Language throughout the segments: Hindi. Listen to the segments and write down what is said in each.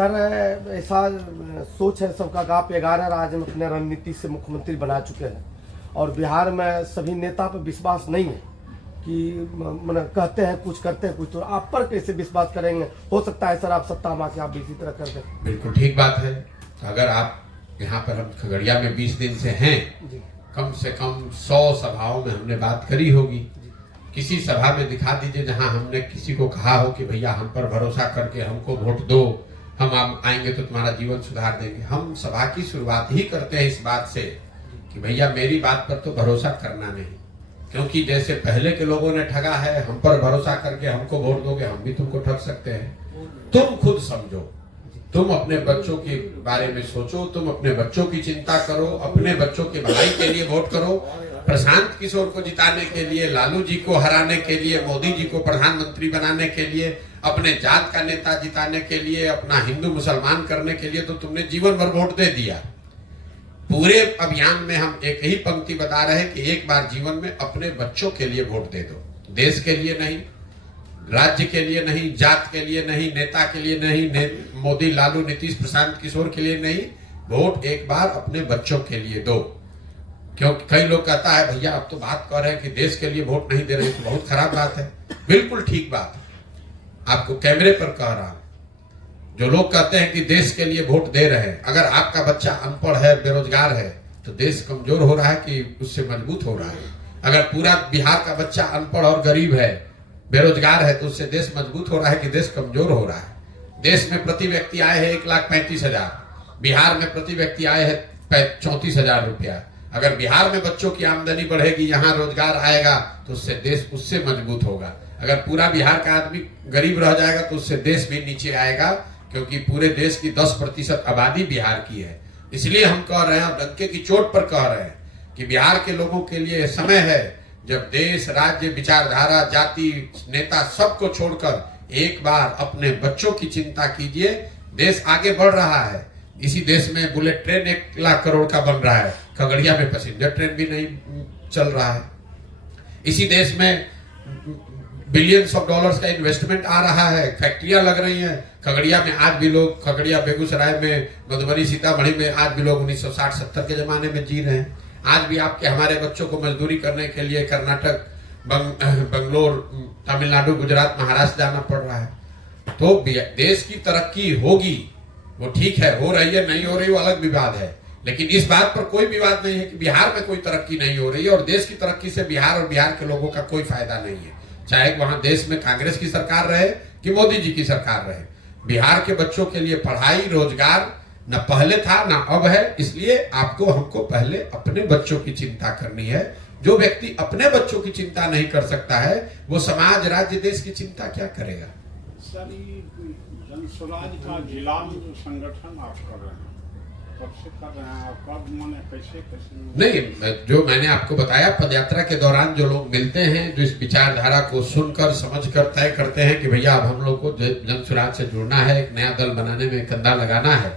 सर ऐसा सोच है सबका कि आप 11 राज्य में अपने रणनीति से मुख्यमंत्री बना चुके हैं और बिहार में सभी नेता पर विश्वास नहीं है कि मतलब कहते हैं कुछ करते हैं कुछ, तो आप पर कैसे विश्वास करेंगे? हो सकता है सर आप सत्ता में आके आप भी इसी तरह कर दें। बिल्कुल ठीक बात है। तो अगर आप यहाँ पर हम खगड़िया में 20 दिन से हैं, कम से कम 100 सभाओं में हमने बात करी होगी। किसी सभा में दिखा दीजिए जहां हमने किसी को कहा हो कि भैया हम पर भरोसा करके हमको वोट दो, हम आएंगे तो तुम्हारा जीवन सुधार देंगे। हम सभा की शुरुआत ही करते हैं इस बात से कि भैया मेरी बात पर तो भरोसा करना नहीं, क्योंकि जैसे पहले के लोगों ने ठगा है, हम पर भरोसा करके हमको वोट दोगे, हम भी तुमको ठग सकते हैं। तुम खुद समझो, तुम अपने बच्चों के बारे में सोचो, तुम अपने बच्चों की चिंता करो, अपने बच्चों के भलाई के लिए वोट करो। प्रशांत किशोर को जिताने के लिए, लालू जी को हराने के लिए, मोदी जी को प्रधानमंत्री बनाने के लिए, अपने जात का नेता जिताने के लिए, अपना हिंदू मुसलमान करने के लिए तो तुमने जीवन भर वोट दे दिया। पूरे अभियान में हम एक ही पंक्ति बता रहे हैं कि एक बार जीवन में अपने बच्चों के लिए वोट दे दो। देश के लिए नहीं, राज्य के लिए नहीं, जात के लिए नहीं, नेता के लिए नहीं, मोदी लालू नीतीश प्रशांत किशोर के लिए नहीं, वोट एक बार अपने बच्चों के लिए दो। क्योंकि कई लोग कहता है भैया आप तो बात कर रहे हैं कि देश के लिए वोट नहीं दे रहे, तो बहुत खराब बात है। बिल्कुल ठीक बात है, आपको कैमरे पर कह रहा हूं। जो लोग कहते हैं कि देश के लिए वोट दे रहे हैं, अगर आपका बच्चा अनपढ़ है, बेरोजगार है, तो देश कमजोर हो रहा है कि उससे मजबूत हो रहा है? अगर पूरा बिहार का बच्चा अनपढ़ और गरीब है, बेरोजगार है, तो उससे देश मजबूत हो रहा है कि देश कमजोर हो रहा है? देश में प्रति व्यक्ति आए हैं 1,35,000, बिहार में प्रति व्यक्ति आए हैं 34,000 रुपया। अगर बिहार में बच्चों की आमदनी बढ़ेगी, यहाँ रोजगार आएगा, तो उससे देश उससे मजबूत होगा। अगर पूरा बिहार का आदमी गरीब रह जाएगा तो उससे देश भी नीचे आएगा, क्योंकि पूरे देश की 10% आबादी बिहार की है। इसलिए हम कह रहे हैं, डंके की चोट पर कह रहे हैं कि बिहार के लोगों के लिए समय है जब देश, राज्य, विचारधारा, जाति, नेता सबको छोड़कर एक बार अपने बच्चों की चिंता कीजिए। देश आगे बढ़ रहा है। इसी देश में बुलेट ट्रेन 1 लाख करोड़ का बन रहा है, खगड़िया में पैसेंजर ट्रेन भी नहीं चल रहा है। इसी देश में बिलियंस ऑफ डॉलर्स का इन्वेस्टमेंट आ रहा है, फैक्ट्रियां लग रही हैं। खगड़िया में आज भी लोग, खगड़िया, बेगूसराय में, मधुबनी, सीतामढ़ी में आज भी लोग 1960-70 के जमाने में जी रहे हैं। आज भी आपके हमारे बच्चों को मजदूरी करने के लिए कर्नाटक, बंगलोर, तमिलनाडु, गुजरात, महाराष्ट्र जाना पड़ रहा है। तो देश की तरक्की होगी, वो ठीक है, हो रही है, नहीं हो रही वो अलग विवाद है, लेकिन इस बात पर कोई विवाद नहीं है कि बिहार में कोई तरक्की नहीं हो रही है। और देश की तरक्की से बिहार और बिहार के लोगों का कोई फायदा नहीं है, चाहे वहां देश में कांग्रेस की सरकार रहे कि मोदी जी की सरकार रहे। बिहार के बच्चों के लिए पढ़ाई, रोजगार न पहले था न अब है। इसलिए आपको, हमको पहले अपने बच्चों की चिंता करनी है। जो व्यक्ति अपने बच्चों की चिंता नहीं कर सकता है, वो समाज, राज्य, देश की चिंता क्या करेगा? सर, जन स्वराज का जिला में जो संगठन आप कर रहे हैं, कब से कर रहे हैं, कब, माने कैसे? नहीं, जो मैंने आपको बताया, पदयात्रा के दौरान जो लोग मिलते हैं, जो इस विचारधारा को सुनकर, समझकर तय करते हैं कि भैया अब हम लोग को जन स्वराज से जुड़ना है, एक नया दल बनाने में कंधा लगाना है,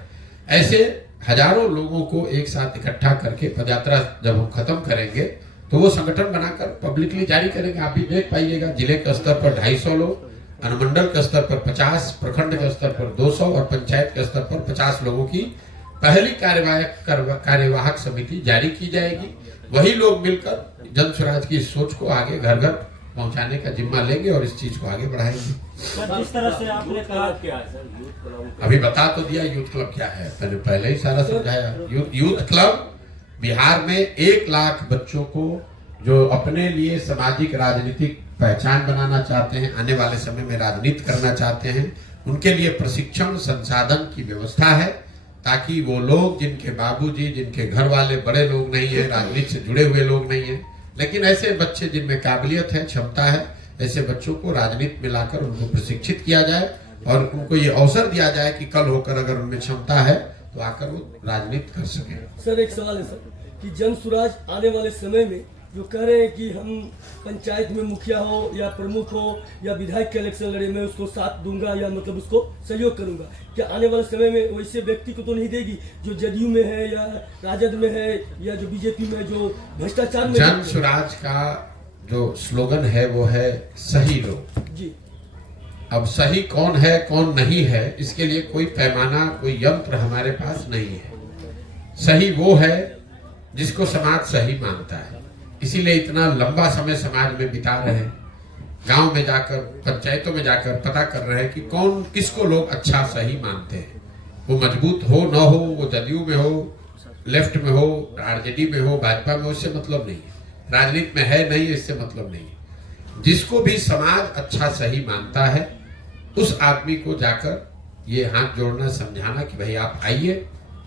ऐसे हजारों लोगों को एक साथ इकट्ठा करके पदयात्रा जब हम खत्म करेंगे तो वो संगठन बनाकर पब्लिकली जारी करेंगे। आप भी देख पाइएगा, जिले के स्तर पर 250 लोग, अनुमंडल के स्तर पर 50, प्रखंड के स्तर पर 200 और पंचायत के स्तर पर 50 लोगों की पहली कार्यवाहक समिति जारी की जाएगी। वही लोग मिलकर जन स्वराज की सोच को आगे घर घर पहुंचाने का जिम्मा लेंगे और इस चीज को आगे बढ़ाएंगे। जिस तरह से आपने कहा, क्या है सर यूथ क्लब? अभी बता तो दिया यूथ क्लब क्या है, मैंने पहले ही सारा समझाया। यूथ क्लब बिहार में 1 लाख बच्चों को जो अपने लिए सामाजिक, राजनीतिक पहचान बनाना चाहते हैं, आने वाले समय में राजनीति करना चाहते हैं, उनके लिए प्रशिक्षण, संसाधन की व्यवस्था है, ताकि वो लोग जिनके बाबूजी, जिनके घर वाले बड़े लोग नहीं है, राजनीति से जुड़े हुए लोग नहीं है, लेकिन ऐसे बच्चे जिनमें काबिलियत है, क्षमता है, ऐसे बच्चों को राजनीति में लाकर उनको प्रशिक्षित किया जाए और उनको ये अवसर दिया जाए कि कल होकर अगर उनमें क्षमता है तो आकर वो राजनीति कर सके। सर, एक सवाल है सर कि जन स्वराज आने वाले समय में जो कह रहे हैं कि हम पंचायत में मुखिया हो या प्रमुख हो या विधायक के इलेक्शन लड़े, मैं उसको साथ दूंगा या मतलब उसको सहयोग करूंगा, क्या आने वाले समय में वैसे व्यक्ति को तो नहीं देगी जो जदयू में है या राजद में है या जो बीजेपी में, जो भ्रष्टाचार में? जन स्वराज का जो स्लोगन है वो है सही लोग। जी। अब सही कौन है कौन नहीं है, इसके लिए कोई पैमाना, कोई यंत्र हमारे पास नहीं है। सही वो है जिसको समाज सही मानता है। इसीलिए इतना लंबा समय समाज में बिता रहे हैं, गांव में जाकर, पंचायतों में जाकर पता कर रहे हैं कि कौन किसको लोग अच्छा सही मानते हैं। वो मजबूत हो न हो, वो जदयू में हो, लेफ्ट में हो, आरजेडी में हो, भाजपा में हो, इससे मतलब नहीं है। राजनीति में है नहीं, इससे मतलब नहीं है। जिसको भी समाज अच्छा सही मानता है उस आदमी को जाकर ये हाथ जोड़ना, समझाना कि भाई आप आइए,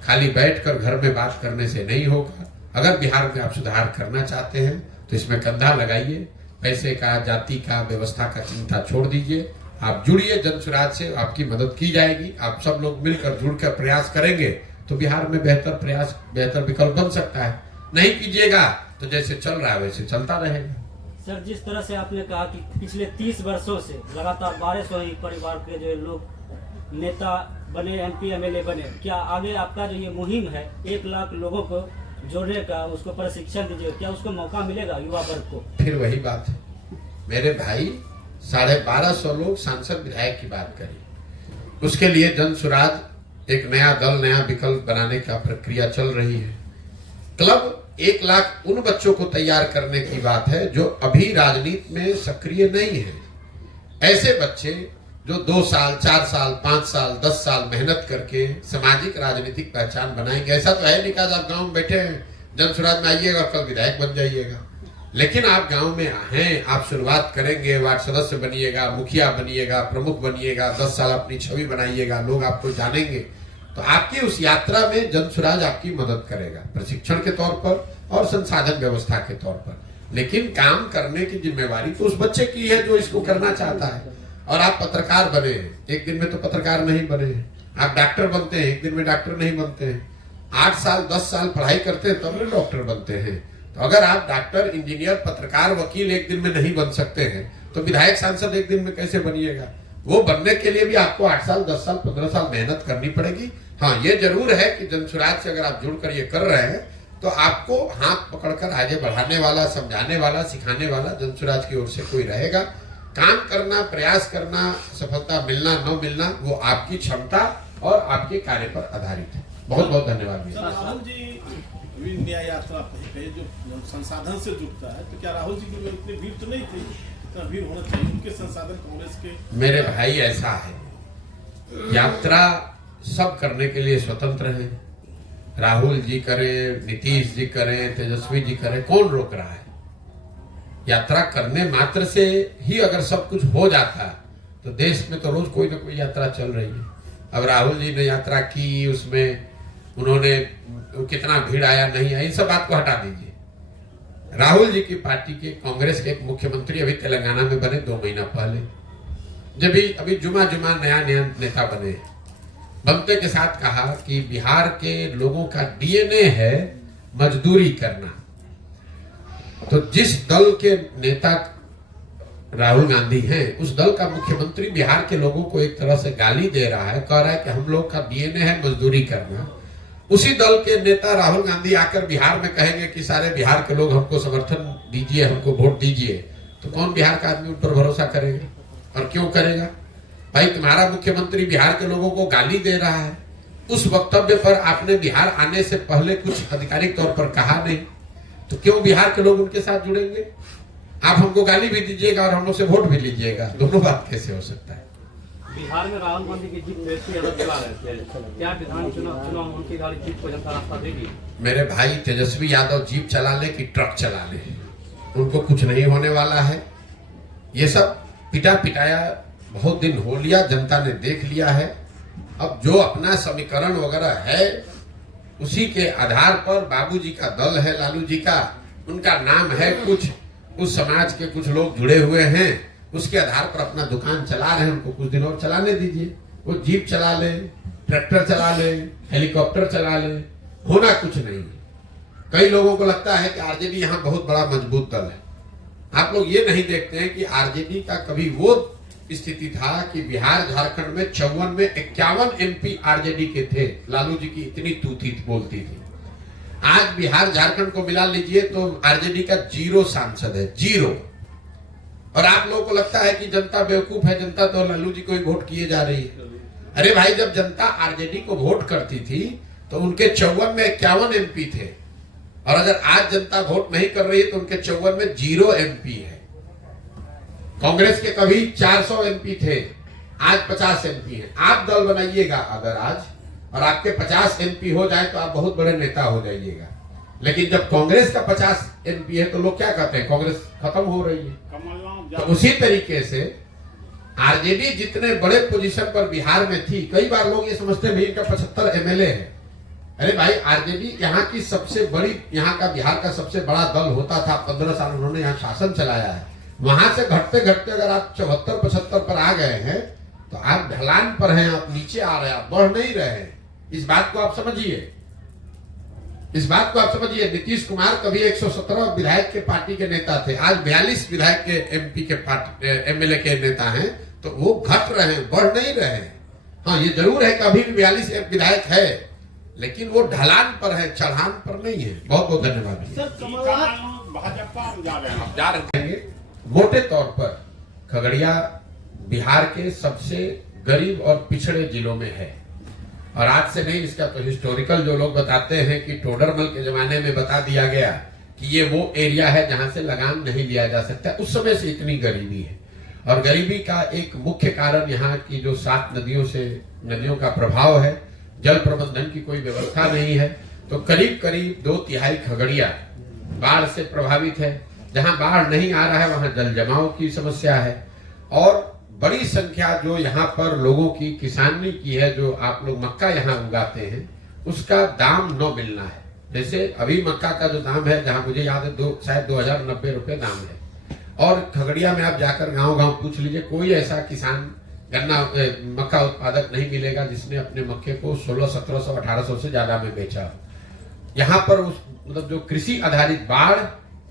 खाली बैठकर घर में बात करने से नहीं होगा। अगर बिहार में आप सुधार करना चाहते हैं तो इसमें कंधा लगाइए, पैसे का, जाति का, व्यवस्था का चिंता छोड़ दीजिए, आप जुड़िए जनसुराज से, आपकी मदद की जाएगी। आप सब लोग मिलकर जुड़कर प्रयास करेंगे तो बिहार में बेहतर विकल्प बन सकता है। नहीं कीजिएगा तो जैसे चल रहा है वैसे चलता रहेगा। सर, जिस तरह से आपने कहा कि पिछले 30 वर्षों से लगातार 1200 ही परिवार के जो लोग नेता बने, MP MLA बने, क्या आगे आपका जो ये मुहिम है 1 लाख लोगों को जोड़ने का, उसको प्रशिक्षण दीजिए, क्या उसको मौका मिलेगा युवा वर्ग को? फिर वही बात है मेरे भाई, 1250 लोग सांसद विधायक की बात करें, उसके लिए जनसुराज एक नया दल, नया विकल्प बनाने का प्रक्रिया चल रही है। क्लब 1 लाख उन बच्चों को तैयार करने की बात है जो अभी राजनीति में सक्रिय नहीं है। ऐसे बच्चे जो 2 साल, 4 साल, 5 साल, 10 साल मेहनत करके सामाजिक राजनीतिक पहचान बनाएंगे। ऐसा तो है नहीं कि आप गांव में बैठे हैं, जनसुराज में आइएगा कल विधायक बन जाइएगा। लेकिन आप गांव में हैं, आप शुरुआत करेंगे, वार्ड सदस्य बनिएगा, मुखिया बनिएगा, प्रमुख बनिएगा, 10 साल अपनी छवि बनाइएगा, लोग आपको जानेंगे, तो आपकी उस यात्रा में जनसुराज आपकी मदद करेगा, प्रशिक्षण के तौर पर और संसाधन व्यवस्था के तौर पर। लेकिन काम करने की जिम्मेवारी तो उस बच्चे की है जो इसको करना चाहता है। और आप पत्रकार बने, एक दिन में तो पत्रकार नहीं बने, आप डॉक्टर बनते हैं, एक दिन में डॉक्टर नहीं बनते हैं। 8 साल 10 साल पढ़ाई करते हैं तब डॉक्टर बनते हैं। तो अगर आप डॉक्टर, इंजीनियर, पत्रकार, वकील एक दिन में नहीं बन सकते हैं तो विधायक, सांसद एक दिन में कैसे बनिएगा? वो बनने के लिए भी आपको 8 साल 10 साल 15 साल मेहनत करनी पड़ेगी। हाँ, ये जरूर है कि जनसुराज से अगर आप जुड़कर ये कर रहे हैं तो आपको हाथ पकड़कर आगे बढ़ाने वाला, समझाने वाला, सिखाने वाला जनसुराज की ओर से कोई रहेगा। काम करना, प्रयास करना, सफलता मिलना न मिलना वो आपकी क्षमता और आपके कार्य पर आधारित है। बहुत बहुत धन्यवाद। राहुल जी अभी न्याय यात्रा पे जो संसाधन से जुड़ता है, तो क्या राहुल जी की इतनी भीड़ तो नहीं थी, इतना भीड़ होना चाहिए? उनके संसाधन कांग्रेस के। मेरे भाई ऐसा है, यात्रा सब करने के लिए स्वतंत्र है। राहुल जी करें, नीतीश जी करें, तेजस्वी जी करें, कौन रोक रहा है? यात्रा करने मात्र से ही अगर सब कुछ हो जाता तो देश में तो रोज कोई ना कोई यात्रा चल रही है। अब राहुल जी ने यात्रा की, उसमें उन्होंने कितना भीड़ आया नहीं आया, इन सब बात को हटा दीजिए। राहुल जी की पार्टी के, कांग्रेस के एक मुख्यमंत्री अभी तेलंगाना में बने 2 महीना पहले, जब भी अभी जुमा नया नेता बने, बनते के साथ कहा कि बिहार के लोगों का DNA है मजदूरी करना। तो जिस दल के नेता राहुल गांधी हैं, उस दल का मुख्यमंत्री बिहार के लोगों को एक तरह से गाली दे रहा है, कह रहा है कि हम लोग का DNA है मजदूरी करना। उसी दल के नेता राहुल गांधी आकर बिहार में कहेंगे कि सारे बिहार के लोग हमको समर्थन दीजिए, हमको वोट दीजिए, तो कौन बिहार का आदमी उन पर भरोसा करेगा? और क्यों करेगा? भाई, तुम्हारा मुख्यमंत्री बिहार के लोगों को गाली दे रहा है, उस वक्तव्य पर आपने बिहार आने से पहले कुछ आधिकारिक तौर पर कहा नहीं, तो क्यों बिहार के लोग उनके साथ जुड़ेंगे? आप हमको गाली भी दीजिएगा और हम लोग से वोट भी लीजिएगा, दोनों बात कैसे हो सकता है? बिहार में राहुल गांधी की जीत में अलग चला रहे थे, क्या विधान चुनाव उनकी गाड़ी जीत को जनता रास्ता देगी? मेरे भाई, तेजस्वी यादव जीप चला ले कि ट्रक चला ले, उनको कुछ नहीं होने वाला है। ये सब पिटा पिटाया बहुत दिन हो लिया, जनता ने देख लिया है। अब जो अपना समीकरण वगैरह है उसी के आधार पर, बाबूजी का दल है, लालू जी का, उनका नाम है कुछ, उस समाज के कुछ लोग जुड़े हुए हैं, उसके आधार पर अपना दुकान चला रहे हैं, उनको कुछ दिन और चलाने दीजिए। वो जीप चला ले, ट्रैक्टर चला ले, हेलीकॉप्टर चला ले, होना कुछ नहीं है। कई लोगों को लगता है कि आरजेडी यहाँ बहुत बड़ा मजबूत दल है। आप लोग ये नहीं देखते हैं कि आरजेडी का कभी वो स्थिति था कि बिहार झारखंड में 54 में 51 MP आरजेडी के थे। लालू जी की इतनी तूती बोलती थी। आज बिहार झारखंड को मिला लीजिए तो आरजेडी का 0 सांसद है, 0। और आप लोगों को लगता है कि जनता बेवकूफ है, जनता तो लालू जी को ही वोट किए जा रही है। अरे भाई, जब जनता आरजेडी को वोट करती थी तो उनके 54 में 51 एमपी थे, और अगर आज जनता वोट नहीं कर रही है तो उनके 54 में 0 एमपी है। कांग्रेस के कभी 400 एमपी थे, आज 50 एमपी है। आप दल बनाइएगा अगर आज, और आपके 50 एमपी हो जाए तो आप बहुत बड़े नेता हो जाइएगा। लेकिन जब कांग्रेस का 50 एमपी है तो लोग क्या कहते हैं, कांग्रेस खत्म हो रही है। तो उसी तरीके से आरजेडी जितने बड़े पोजीशन पर बिहार में थी, कई बार लोग ये समझते हैं इनका 75 एमएलए है। अरे भाई, आरजेडी यहाँ की सबसे बड़ी, यहाँ का बिहार का सबसे बड़ा दल होता था। 15 साल उन्होंने यहाँ शासन चलाया है। वहां से घटते घटते अगर आप 74-75 पर आ गए हैं तो आप ढलान पर हैं, आप नीचे आ रहे हैं, आप बढ़ नहीं रहे हैं। इस बात को आप समझिए, इस बात को आप समझिए। नीतीश कुमार कभी 117 विधायक के पार्टी के नेता थे, आज 42 विधायक के एमपी के पार्टी एमएलए के नेता हैं, तो वो घट रहे हैं, बढ़ नहीं रहे हैं। हाँ, ये जरूर है कि अभी भी 42 विधायक है, लेकिन वो ढलान पर है, चढ़ान पर नहीं है। बहुत बहुत धन्यवाद। भाजपा में जा रहे हैं, जा रहे हैं। मोटे तौर पर खगड़िया बिहार के सबसे गरीब और पिछड़े जिलों में है, और आज से नहीं, इसका तो हिस्टोरिकल जो लोग बताते हैं कि टोडरमल के जमाने में बता दिया गया कि ये वो एरिया है जहां से लगान नहीं लिया जा सकता। उस समय से इतनी गरीबी है, और गरीबी का एक मुख्य कारण यहाँ की जो 7 नदियों का प्रभाव है। जल प्रबंधन की कोई व्यवस्था नहीं है, तो करीब करीब 2/3 खगड़िया बाढ़ से प्रभावित है। जहां बाढ़ नहीं आ रहा है वहां जल जमाव की समस्या है, और बड़ी संख्या जो यहाँ पर लोगों की किसानी की है, जो आप लोग मक्का यहाँ उगाते हैं, उसका दाम न मिलना है। जैसे अभी मक्का का जो दाम है, जहां मुझे याद है शायद 2090 रुपए दाम है, और खगड़िया में आप जाकर गांव-गांव पूछ लीजिए, कोई ऐसा किसान गन्ना मक्का उत्पादक नहीं मिलेगा जिसने अपने मक्के को 1600-1700, 1800 से ज्यादा में बेचा हो। यहाँ पर उस मतलब जो कृषि आधारित बाढ़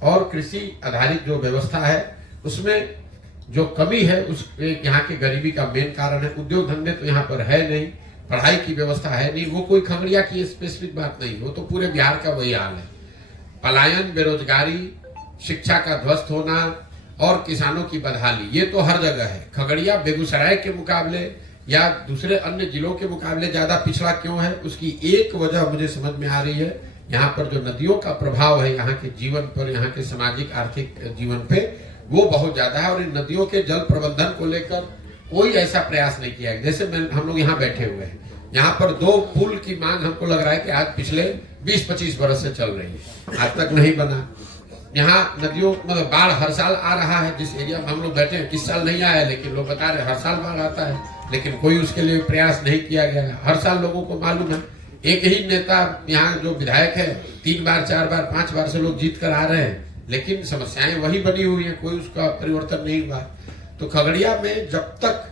और कृषि आधारित जो व्यवस्था है, उसमें जो कमी है, उस यहाँ की गरीबी का मेन कारण है। उद्योग धंधे तो यहाँ पर है नहीं, पढ़ाई की व्यवस्था है नहीं। वो कोई खगड़िया की स्पेसिफिक बात नहीं, वो तो पूरे बिहार का वही हाल है। पलायन, बेरोजगारी, शिक्षा का ध्वस्त होना और किसानों की बदहाली, ये तो हर जगह है। खगड़िया बेगूसराय के मुकाबले या दूसरे अन्य जिलों के मुकाबले ज्यादा पिछड़ा क्यों है, उसकी एक वजह मुझे समझ में आ रही है। यहाँ पर जो नदियों का प्रभाव है यहाँ के जीवन पर, यहाँ के सामाजिक आर्थिक जीवन पे, वो बहुत ज्यादा है। और इन नदियों के जल प्रबंधन को लेकर कोई ऐसा प्रयास नहीं किया है। जैसे हम लोग यहाँ बैठे हुए हैं, यहाँ पर 2 पुल की मांग हमको लग रहा है कि आज पिछले 20-25 बरस से चल रही है, आज तक नहीं बना। यहाँ नदियों मतलब बाढ़ हर साल आ रहा है। जिस एरिया में हम लोग बैठे हैं, इस साल नहीं आया, लेकिन लोग बता रहे हर साल बाढ़ आता है, लेकिन कोई उसके लिए प्रयास नहीं किया गया है। हर साल लोगों को मालूम है, एक ही नेता यहाँ जो विधायक है 3 बार 4 बार 5 बार से लोग जीत कर आ रहे हैं, लेकिन समस्याएं वही बनी हुई हैं, कोई उसका परिवर्तन नहीं हुआ। तो खगड़िया में जब तक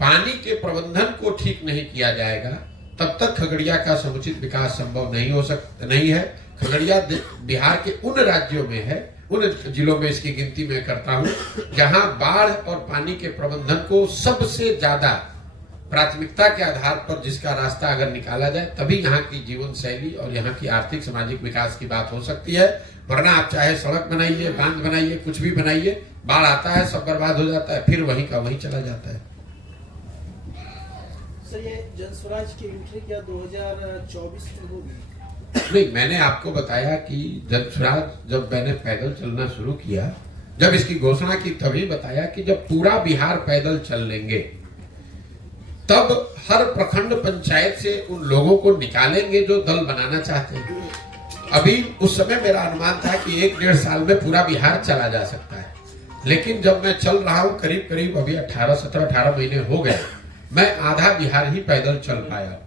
पानी के प्रबंधन को ठीक नहीं किया जाएगा, तब तक खगड़िया का समुचित विकास संभव नहीं हो सकता नहीं है। खगड़िया बिहार के उन राज्यों में है, उन जिलों में इसकी गिनती मैं करता हूं, जहां बाढ़ और पानी के प्रबंधन को सबसे ज्यादा प्राथमिकता के आधार पर जिसका रास्ता अगर निकाला जाए, तभी यहाँ की जीवन शैली और यहाँ की आर्थिक सामाजिक विकास की बात हो सकती है। वरना आप चाहे सड़क बनाइए, बांध बनाइए, कुछ भी बनाइए, बाढ़ आता है, सब बर्बाद हो जाता है, फिर वहीं का वहीं चला जाता है। सर, ये जन स्वराज की एंट्री क्या 2024 में होगी? नहीं, मैंने आपको बताया कि जन स्वराज जब मैंने पैदल चलना शुरू किया, जब इसकी घोषणा की, तभी बताया कि जब पूरा बिहार पैदल चल लेंगे, तब हर प्रखंड पंचायत से उन लोगों को निकालेंगे जो दल बनाना चाहते हैं। अभी उस समय मेरा अनुमान था कि 1-1.5 साल में पूरा बिहार चला जा सकता है, लेकिन जब मैं चल रहा हूं करीब करीब अभी 18 महीने हो गए, मैं आधा बिहार ही पैदल चल पाया।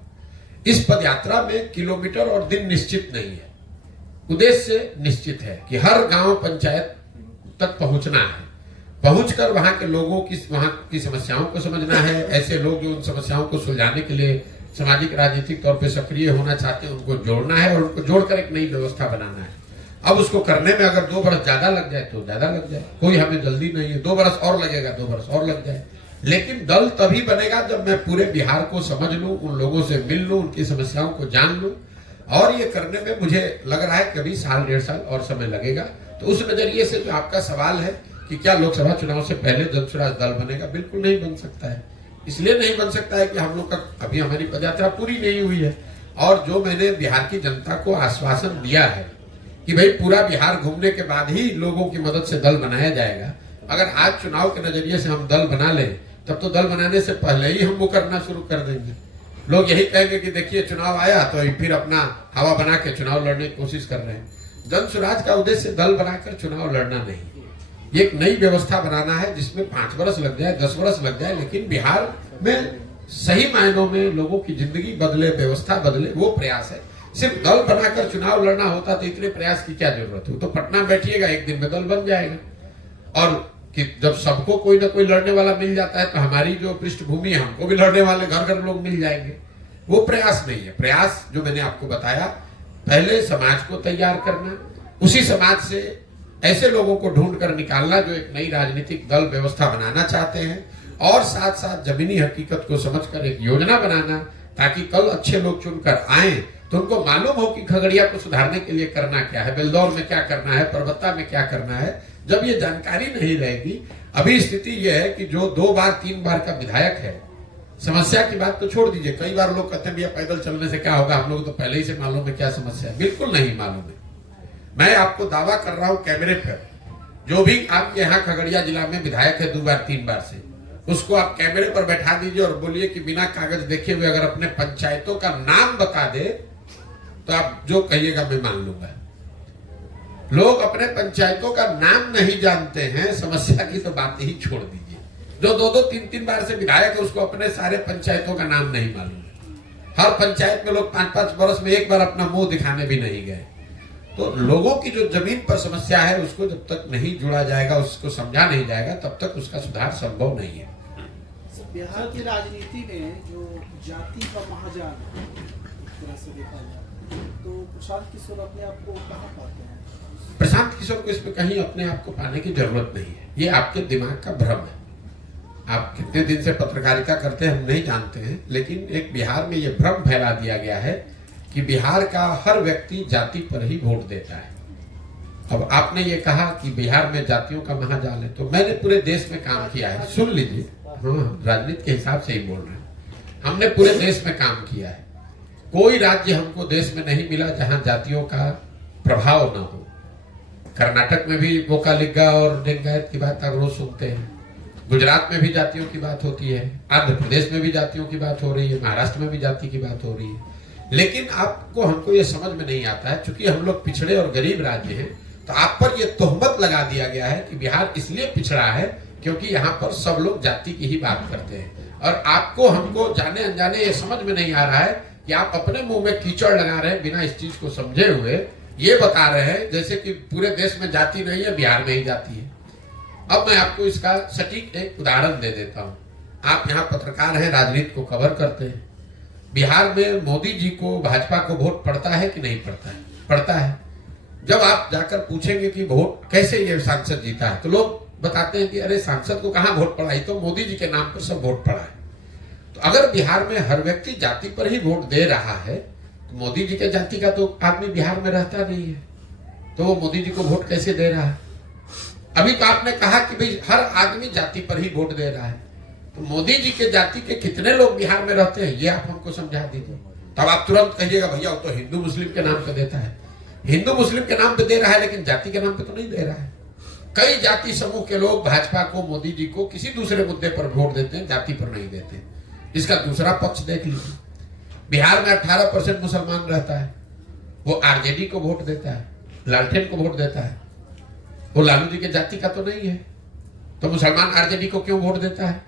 इस पदयात्रा में किलोमीटर और दिन निश्चित नहीं है, उद्देश्य निश्चित है कि हर गांव पंचायत तक पहुंचना है, पहुंचकर वहां के लोगों की, वहां की समस्याओं को समझना है। ऐसे लोग जो उन समस्याओं को सुलझाने के लिए सामाजिक राजनीतिक तौर पे सक्रिय होना चाहते हैं, उनको जोड़ना है और उनको जोड़कर एक नई व्यवस्था बनाना है। अब उसको करने में अगर 2 बरस ज्यादा लग जाए तो ज्यादा लग जाए, कोई हमें जल्दी नहीं है। 2 बरस और लगेगा, 2 बरस और लग जाए, लेकिन दल तभी बनेगा जब मैं पूरे बिहार को समझ लूं, उन लोगों से मिल लूं, उनकी समस्याओं को जान लूं। और ये करने में मुझे लग रहा है कभी 1-1.5 साल और समय लगेगा। तो उस नजरिए से जो आपका सवाल है, कि क्या लोकसभा चुनाव से पहले जनसुराज दल बनेगा? बिल्कुल नहीं बन सकता है। इसलिए नहीं बन सकता है कि हम लोग का अभी हमारी पदयात्रा पूरी नहीं हुई है, और जो मैंने बिहार की जनता को आश्वासन दिया है कि भाई पूरा बिहार घूमने के बाद ही लोगों की मदद से दल बनाया जाएगा। अगर आज चुनाव के नजरिए से हम दल बना लें, तब तो दल बनाने से पहले ही हम वो करना शुरू कर देंगे। लोग यही कहेंगे कि देखिए चुनाव आया तो फिर अपना हवा बना के चुनाव लड़ने की कोशिश कर रहे हैं। जन स्वराज का उद्देश्य दल बनाकर चुनाव लड़ना नहीं, ये एक नई व्यवस्था बनाना है जिसमें 5 वर्ष लग जाए, 10 वर्ष लग जाए, लेकिन बिहार में सही मायनों में लोगों की जिंदगी बदले, व्यवस्था बदले, वो प्रयास है। सिर्फ दल बनाकर चुनाव लड़ना होता तो इतने प्रयास की क्या जरूरत है? तो पटना बैठिएगा, एक दिन में दल बन जाएगा। और कि जब सबको कोई ना कोई लड़ने वाला मिल जाता है तो हमारी जो पृष्ठभूमि है, हमको भी लड़ने वाले घर घर लोग मिल जाएंगे। वो प्रयास नहीं है। प्रयास जो मैंने आपको बताया, पहले समाज को तैयार करना, उसी समाज से ऐसे लोगों को ढूंढ कर निकालना जो एक नई राजनीतिक दल व्यवस्था बनाना चाहते हैं, और साथ साथ जमीनी हकीकत को समझकर एक योजना बनाना, ताकि कल अच्छे लोग चुनकर आए तो उनको मालूम हो कि खगड़िया को सुधारने के लिए करना क्या है, बेलदौर में क्या करना है, परबत्ता में क्या करना है। जब ये जानकारी नहीं रहेगी, अभी स्थिति यह है कि जो 2 बार 3 बार का विधायक है, समस्या की बात तो छोड़ दीजिए। कई बार लोग कहते हैं भैया पैदल चलने से क्या होगा, हम लोग तो पहले ही से मालूम है क्या समस्या है। बिल्कुल नहीं मालूम है। मैं आपको दावा कर रहा हूं कैमरे पर, जो भी आपके यहाँ खगड़िया जिला में विधायक है 2 बार 3 बार से, उसको आप कैमरे पर बैठा दीजिए और बोलिए कि बिना कागज देखे हुए अगर अपने पंचायतों का नाम बता दे तो आप जो कहिएगा मैं मान लूंगा। लोग अपने पंचायतों का नाम नहीं जानते हैं, समस्या की तो बात ही छोड़ दीजिए। जो 2-2 3-3 बार से विधायक है, उसको अपने सारे पंचायतों का नाम नहीं मालूम। हर पंचायत में लोग 5-5 वर्ष में एक बार अपना मुंह दिखाने भी नहीं गए। तो लोगों की जो जमीन पर समस्या है, उसको जब तक नहीं जुड़ा जाएगा, उसको समझा नहीं जाएगा, तब तक उसका सुधार संभव नहीं है। बिहार की राजनीति में जो जाति का महाजाल तरह से देखा जाए तो प्रशांत किशोर अपने आप को कहाँ पाते हैं? प्रशांत किशोर को इसमें कहीं अपने आप को पाने की जरूरत नहीं है। ये आपके दिमाग का भ्रम है। आप कितने दिन से पत्रकारिता करते हैं हम नहीं जानते हैं, लेकिन एक बिहार में ये भ्रम फैला दिया गया है कि बिहार का हर व्यक्ति जाति पर ही वोट देता है। अब आपने ये कहा कि बिहार में जातियों का महाजाल है, तो मैंने पूरे देश में काम किया है। सुन लीजिए, हाँ, राजनीति के हिसाब से ही बोल रहे हैं। हमने पूरे देश में काम किया है। कोई राज्य हमको देश में नहीं मिला जहां जातियों का प्रभाव न हो। कर्नाटक में भी वोकालिगा और लिंगायत की बात आप रोज सुनते हैं। गुजरात में भी जातियों की बात होती है, आंध्र प्रदेश में भी जातियों की बात हो रही है, महाराष्ट्र में भी जाति की बात हो रही है। लेकिन आपको हमको ये समझ में नहीं आता है, चूंकि हम लोग पिछड़े और गरीब राज्य हैं, तो आप पर यह तोहमत लगा दिया गया है कि बिहार इसलिए पिछड़ा है क्योंकि यहाँ पर सब लोग जाति की ही बात करते हैं। और आपको हमको जाने अनजाने ये समझ में नहीं आ रहा है कि आप अपने मुंह में कीचड़ लगा रहे हैं, बिना इस चीज को समझे हुए ये बता रहे हैं जैसे कि पूरे देश में जाति नहीं है, बिहार में ही जाति है। अब मैं आपको इसका सटीक एक उदाहरण दे देता हूं। आप यहाँ पत्रकार हैं, राजनीति को कवर करते हैं। बिहार में मोदी जी को, भाजपा को वोट पड़ता है कि नहीं पड़ता है? पड़ता है। जब आप जाकर पूछेंगे कि वोट कैसे ये सांसद जीता है, तो लोग बताते हैं कि अरे सांसद को कहाँ वोट पड़ा, तो मोदी जी के नाम पर सब वोट पड़ा है। तो अगर बिहार में हर व्यक्ति जाति पर ही वोट दे रहा है, तो मोदी जी के जाति का तो आदमी बिहार में रहता नहीं है, तो वो मोदी जी को वोट कैसे दे रहा है? अभी तो आपने कहा कि भाई हर आदमी जाति पर ही वोट दे रहा है, तो मोदी जी के जाति के कितने लोग बिहार में रहते हैं ये आप हमको समझा दीजिए। तब आप तुरंत कहिएगा भैया वो तो हिंदू मुस्लिम के नाम पे देता है। हिंदू मुस्लिम के नाम पे दे रहा है, लेकिन जाति के नाम पे तो नहीं दे रहा है। कई जाति समूह के लोग भाजपा को, मोदी जी को किसी दूसरे मुद्दे पर वोट देते हैं, जाति पर नहीं देते। इसका दूसरा पक्ष देख लीजिए। बिहार में 18% मुसलमान रहता है, वो आरजेडी को वोट देता है, लालटेन को वोट देता है। वो लालू जी के जाति का तो नहीं है, तो मुसलमान आरजेडी को क्यों वोट देता है?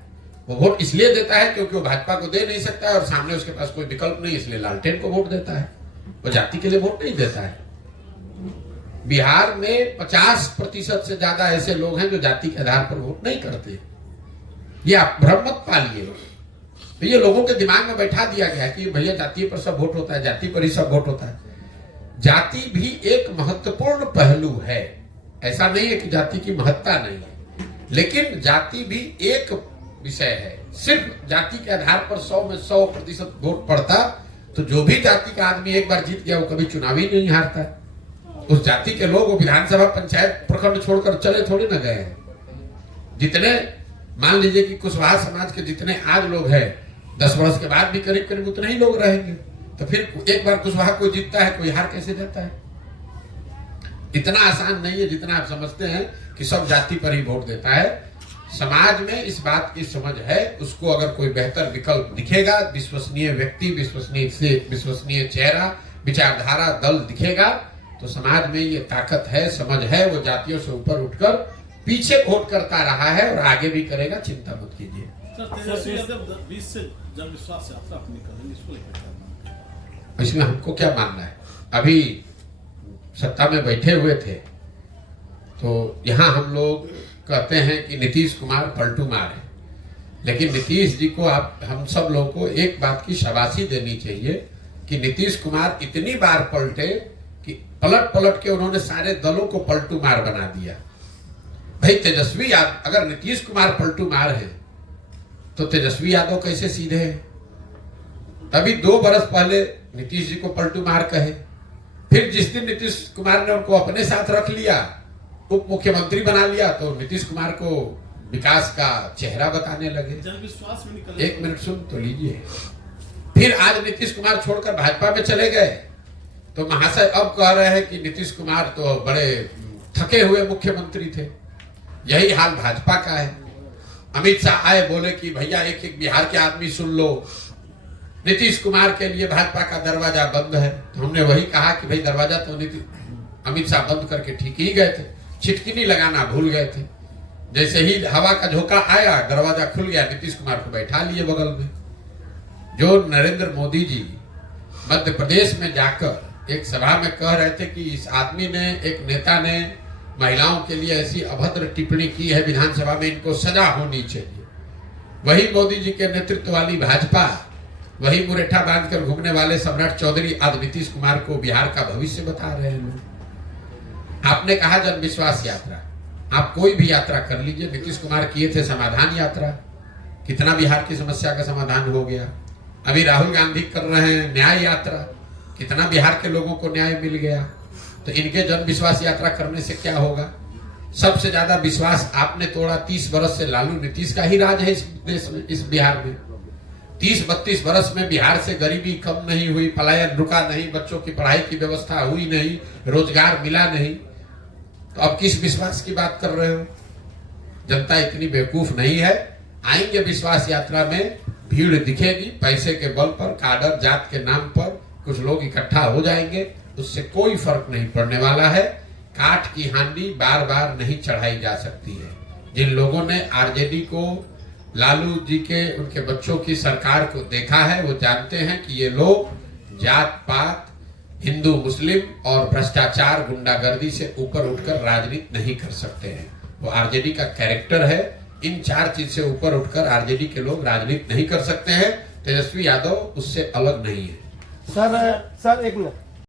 वो वोट इसलिए देता है क्योंकि वो भाजपा को दे नहीं सकता है और सामने उसके पास कोई विकल्प नहीं, इसलिए लालटेन को वोट देता है। वो जाति के लिए वोट नहीं देता है। बिहार में 50% से ज्यादा ऐसे लोग हैं जो जाति के आधार पर वोट नहीं करते। ये आप भ्रम मत पालिए। तो ये लोगों के दिमाग में बैठा दिया गया कि भैया जाति पर सब वोट होता है, जाति पर ही सब वोट होता है। जाति भी एक महत्वपूर्ण पहलू है। ऐसा नहीं है कि जाति की महत्ता नहीं है, लेकिन जाति भी एक विषय है। सिर्फ जाति के आधार पर 100 में 100% वोट पड़ता तो जो भी जाति का आदमी एक बार जीत गया वो कभी चुनाव ही नहीं हारता। उस जाति के लोग वो विधानसभा, पंचायत, प्रखंड छोड़कर चले थोड़ी ना गए हैं। जितने मान लीजिए कि कुशवाहा समाज के जितने आज लोग हैं 10 वर्ष के बाद भी करीब करीब उतने ही लोग रहेंगे। तो फिर एक बार कुशवाहा कोई जीतता है, कोई हार कैसे जाता है? इतना आसान नहीं है जितना आप समझते हैं कि सब जाति पर ही वोट देता है। समाज में इस बात की समझ है, उसको अगर कोई बेहतर विकल्प दिखेगा, विश्वसनीय व्यक्ति, विश्वसनीय चेहरा, विचारधारा दल दिखेगा, तो समाज में ये ताकत है, समझ है, वो जातियों से ऊपर उठकर पीछे वोट करता रहा है और आगे भी करेगा। चिंता मत कीजिए। सर, तेजस्वी यादव 20 से जन विश्वास यात्रा अपनी करेंगे, इसको लेकर क्या मानते हैं? इसमें हमको क्या मानना है? अभी सत्ता में बैठे हुए थे तो यहाँ हम लोग कहते हैं कि नीतीश कुमार पलटू मार है, लेकिन नीतीश जी को हम सब लोगों को एक बात की शाबाशी देनी चाहिए कि नीतीश कुमार इतनी बार पलटे कि पलट पलट के उन्होंने सारे दलों को पलटू मार बना दिया। भाई तेजस्वी यादव, अगर नीतीश कुमार पलटू मार है तो तेजस्वी यादव कैसे सीधे हैं? तभी 2 बरस पहले नीतीश जी को पलटू मार कहे, फिर जिस दिन नीतीश कुमार ने उनको अपने साथ रख लिया, उप मुख्यमंत्री बना लिया, तो नीतीश कुमार को विकास का चेहरा बताने लगे। जन विश्वास में निकल 1 मिनट सुन तो लीजिए। फिर आज नीतीश कुमार छोड़कर भाजपा में चले गए तो महाशय अब कह रहे हैं कि नीतीश कुमार तो बड़े थके हुए मुख्यमंत्री थे। यही हाल भाजपा का है। अमित शाह आए, बोले कि भैया एक एक बिहार के आदमी सुन लो, नीतीश कुमार के लिए भाजपा का दरवाजा बंद है। तो हमने वही कहा कि भाई दरवाजा तो अमित शाह बंद करके ठीक ही गए थे, छिटकिनी लगाना भूल गए थे। जैसे ही हवा का झोंका आया, दरवाजा खुल गया, नीतीश कुमार को बैठा लिए बगल में। जो नरेंद्र मोदी जी मध्य प्रदेश में जाकर एक सभा में कह रहे थे कि इस आदमी ने, एक नेता ने महिलाओं के लिए ऐसी अभद्र टिप्पणी की है विधानसभा में, इनको सजा होनी चाहिए। वही मोदी जी के नेतृत्व वाली भाजपा, वही मुरेठा बांधकर घूमने वाले सम्राट चौधरी आज नीतीश कुमार को बिहार का भविष्य बता रहे हैं लोग। आपने कहा जन विश्वास यात्रा, आप कोई भी यात्रा कर लीजिए। नीतीश कुमार किए थे समाधान यात्रा, कितना बिहार की समस्या का समाधान हो गया। अभी राहुल गांधी कर रहे हैं न्याय यात्रा, कितना बिहार के लोगों को न्याय मिल गया। तो इनके जन विश्वास यात्रा करने से क्या होगा? सबसे ज्यादा विश्वास आपने तोड़ा। 30 बरस से लालू नीतीश का ही राज है इस देश में, इस बिहार में। 30-32 बरस में बिहार से गरीबी कम नहीं हुई, पलायन रुका नहीं, बच्चों की पढ़ाई की व्यवस्था हुई नहीं, रोजगार मिला नहीं। तो अब किस विश्वास की बात कर रहे हो? जनता इतनी बेवकूफ नहीं है। आएंगे विश्वास यात्रा में, भीड़ दिखेगी, पैसे के बल पर, काडर जात के नाम पर कुछ लोग इकट्ठा हो जाएंगे, उससे कोई फर्क नहीं पड़ने वाला है। काठ की हांडी बार बार नहीं चढ़ाई जा सकती है। जिन लोगों ने आरजेडी को, लालू जी के, उनके बच्चों की सरकार को देखा है, वो जानते हैं कि ये लोग जात पात, हिंदू मुस्लिम और भ्रष्टाचार गुंडागर्दी से ऊपर उठकर राजनीति नहीं कर सकते हैं। वो आरजेडी का कैरेक्टर है। इन 4 चीज से ऊपर उठकर आरजेडी के लोग राजनीति नहीं कर सकते हैं। तेजस्वी यादव उससे अलग नहीं है। सर एक मिनट,